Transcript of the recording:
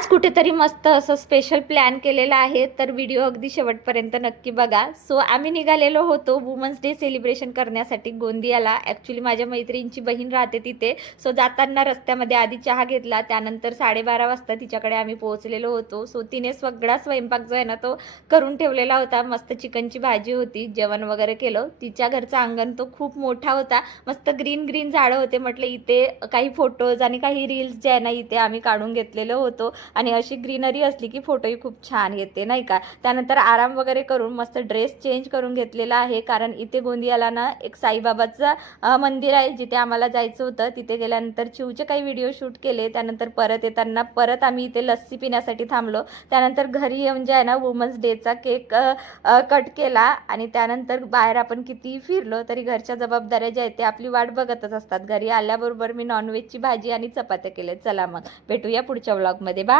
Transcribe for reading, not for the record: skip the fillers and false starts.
आज कुठेतरी मस्त असं स्पेशल प्लॅन केलेला आहे, तर व्हिडिओ अगदी शेवटपर्यंत नक्की बघा. सो आम्ही निघालेलो होतो वुमन्स डे सेलिब्रेशन करण्यासाठी गोंदियाला. ॲक्च्युली माझ्या मैत्रिणीची बहीण राहते तिथे. सो जाताना रस्त्यामध्ये आधी चहा घेतला, त्यानंतर 12:30 वाजता तिच्याकडे आम्ही पोहोचलेलो होतो. सो तिने सगळा स्वयंपाक जो आहे ना तो करून ठेवलेला होता. मस्त चिकनची भाजी होती, जेवण वगैरे केलं. तिच्या घरचा अंगण तो खूप मोठा होता, मस्त ग्रीन ग्रीन झाडं होते. म्हटलं इथे काही फोटोज आणि काही रील्स जे आहे ना इथे आम्ही काढून घेतलेलं होतो. आणि अशी ग्रीनरी असली की फोटोही खूप छान येते नाही का. त्यानंतर आराम वगैरे करून मस्त ड्रेस चेंज करून घेतलेला आहे, कारण इथे गोंदियाला ना एक साईबाबाचं मंदिर आहे जिथे आम्हाला जायचं होतं. तिथे गेल्यानंतर चिवचे काही व्हिडिओ शूट केले. त्यानंतर परत येताना परत आम्ही इथे लस्सी पिण्यासाठी थांबलो. त्यानंतर घरी येऊन जे आहे ना वुमन्स डेचा केक कट केला आणि त्यानंतर बाहेर आपण किती फिरलो तरी घरच्या जबाबदाऱ्या ज्या आहेत ते आपली वाट बघतच असतात. घरी आल्याबरोबर मी नॉनव्हेजची भाजी आणि चपात्या केल्या. चला मग भेटूया पुढच्या व्लॉगमध्ये. बाय.